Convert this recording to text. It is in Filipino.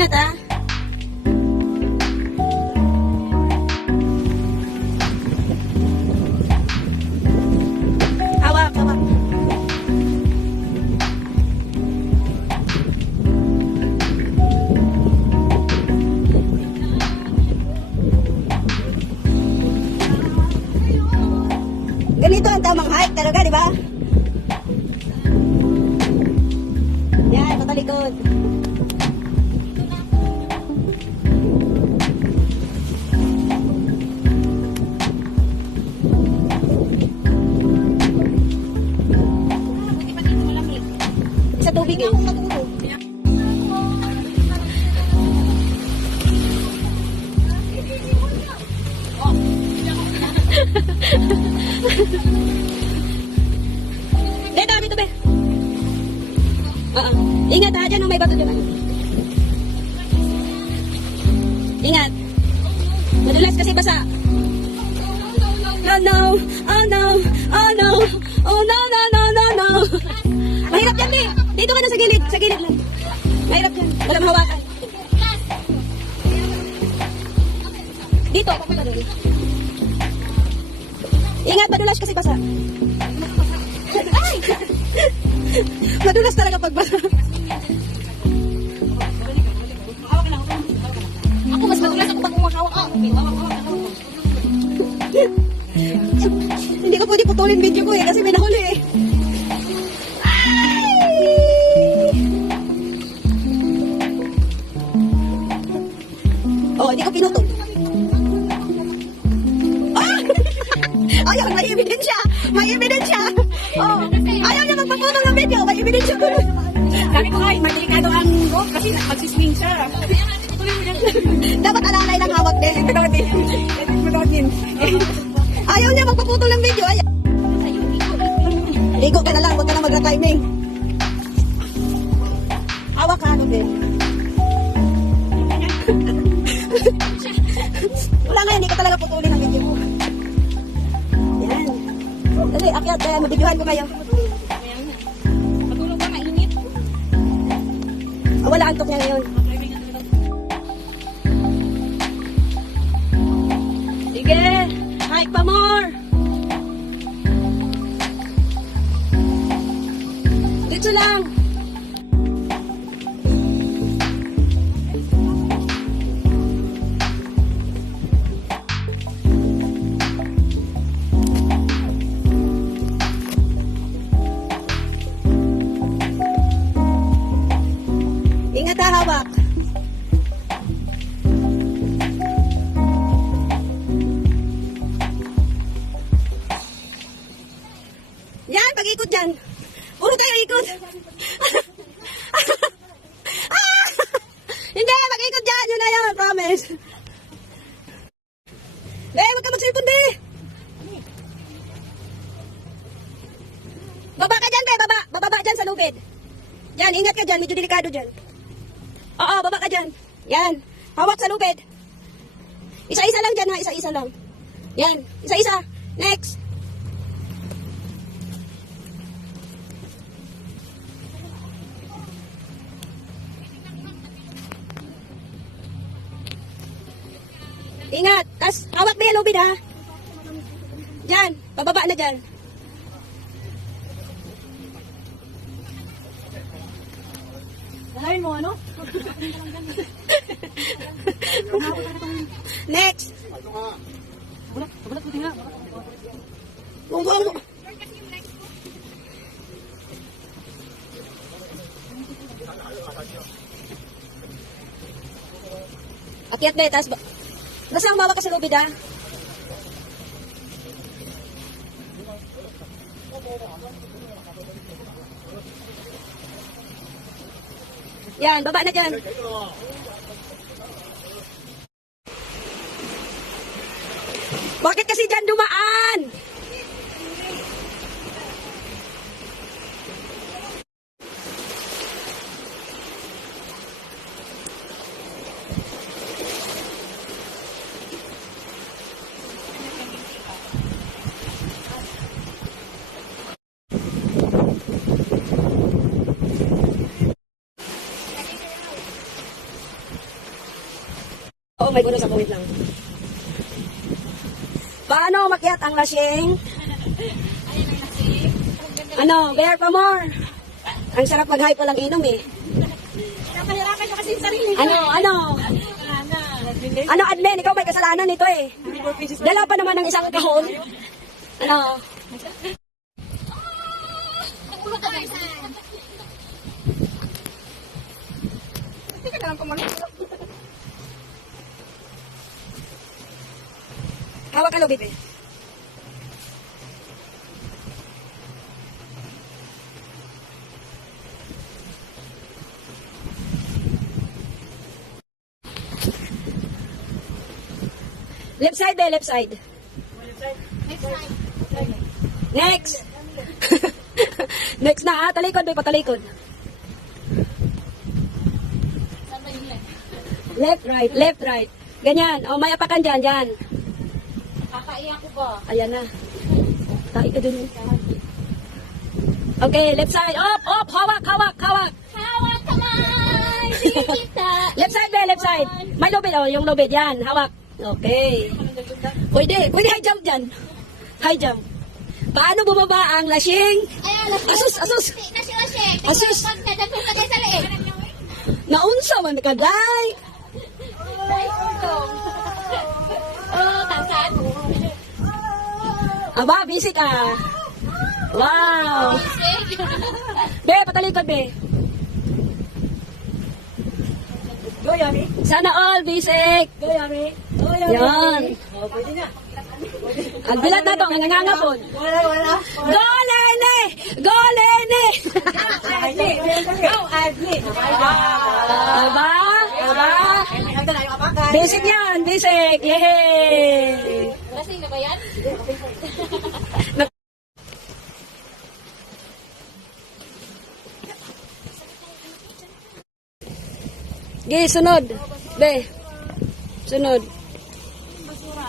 Ingat ah. Hawak, hawak. Ganito ang tamang height talaga, di ba? Yan, patalikod. Sa tubig eh. Dito, dami to be. Ingat ha, dyan may bato dyan. Ingat. Madulas kasi basa. Oh no, oh no, oh no, oh no, no, no, no, no. Mahirap yan eh. Dito ka na sa gilid lang. Mahirap yan, walang hawakan. Dito, papunta doon. Ingat, madulas kasi basa. Ay! Madulas talaga pag basa. Ako mas madulas ako pag umahawak. Hindi ko pwede putulin video ko eh kasi may nahuli eh. Oh, hindi ko pinutol. Ayaw, may ebidensya! May ebidensya! Oh, ayaw niya magpaputol ng video, may ebidensya ko. Sabi ko nga, delikado ang rope kasi magsiswing siya. Dapat alalay lang hawak din. Ayaw niya magpaputol ng video, ayaw. Ligo ka na lang, huwag ka na magra-timing. Hawak ka, ano din. Wala nga, hindi ka talaga putulin ang video mo. Yan. Dali, akyat, kaya mabidyohan ko kayo. Matulog ka, mainit. Wala antok niya ngayon. Sige, hike pa more. Dito lang. Ingat ha, hawak. Yan, pag-ikot dyan. Puro tayo ikot. Hindi, pag-ikot dyan. Yun na yun, promise. Wag ka mag-cellphone, be. Baba ka dyan, be. Bababa dyan sa lubid. Dyan, ingat ka dyan. Medyo delikado dyan. Oo, baba ka dyan. Yan. Hawak sa lupid. Isa-isa lang dyan ha. Isa-isa lang. Yan. Isa-isa. Next. Ingat. Tas, hawak na yan lupid ha. Dyan. Pababa na dyan. Dalahin mo, ano? Next. Bulat mo tingnan. Bumbo. Akyat na, tas basta ang bawa ka sa lubid ha. Yan, baba na dyan. Bakit kasi dyan dumaan? Oh, may gulo sa buwit lang. Paano makiat ang lasing? Ano, bear pa more. Ang sarap mag-hype walang inom eh. Napahirapan nyo kasi yung sarili. Ano, admin, ikaw may kasalanan nito eh. Dala pa naman ng isang kahon. Ano? Hawak ka lo, baby. Left side, be, left side. Next. Next na, talikod, be, patalikod. Left, right. Ganyan. O, may apakan dyan, dyan. Kakaiyak ko ba? Ayan na. Tayo ka dun. Okay, left side. Up. Hawak. Hawak kamay! Sinita! Left side, be, left side. May lubid, oh, yung lubid, yan. Hawak. Okay. Pwede high jump dyan. High jump. Paano bumaba ang lasing? Ayan, Asus. Nasi-nasi! Asus. Pagkadagpag ka sa liit! Naunsa man ka, day. Oh, tangkad! Aba, busy ka. Wow. Be, patalikod, be. Go, Yami! Sana all, bisik. Go, Yami! Yan. Oh, pwede na. Ang bilat na to, ang nangangapon. Wala. Go, Lene! Go, Lene! Go, Adley! Aba? Basic yan, basic. Yay! Kasi na ba yan? Gi, sunod. Be. Sunod. Basura.